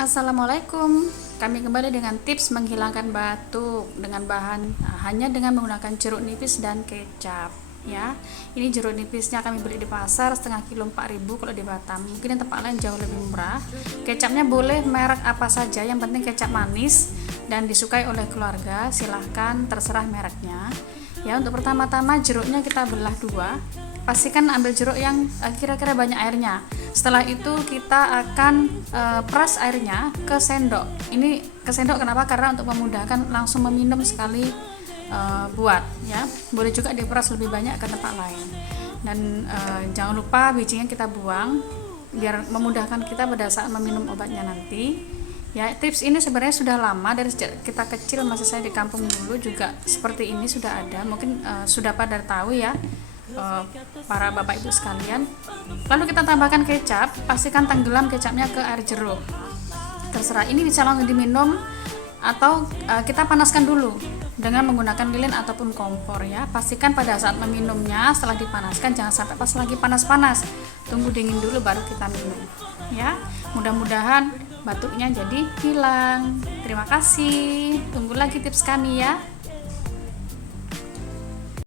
Assalamualaikum. Kami kembali dengan tips menghilangkan batuk dengan bahan hanya dengan menggunakan jeruk nipis dan kecap ya. Ini jeruk nipisnya kami beli di pasar setengah kilo 4.000 kalau di Batam. Mungkin di tempat lain jauh lebih murah. Kecapnya boleh merek apa saja, yang penting kecap manis dan disukai oleh keluarga. Silahkan, terserah mereknya. Ya, untuk pertama-tama jeruknya kita belah dua. Pastikan ambil jeruk yang kira-kira banyak airnya. Setelah itu kita akan peras airnya ke sendok. Ini ke sendok kenapa? Karena untuk memudahkan langsung meminum sekali buat ya. Boleh juga diperas lebih banyak ke tempat lain. Dan jangan lupa bijinya kita buang biar memudahkan kita pada saat meminum obatnya nanti. Ya, tips ini sebenarnya sudah lama, dari sejak kita kecil, masih saya di kampung dulu juga seperti ini sudah ada. Mungkin sudah pada tahu ya, para bapak ibu sekalian. Lalu kita tambahkan kecap, pastikan tenggelam kecapnya ke air jeruk. Terserah, ini bisa langsung diminum atau kita panaskan dulu dengan menggunakan lilin ataupun kompor ya. Pastikan pada saat meminumnya setelah dipanaskan, jangan sampai pas lagi panas-panas, tunggu dingin dulu baru kita minum ya. Mudah-mudahan batuknya jadi hilang. Terima kasih, tunggu lagi tips kami ya.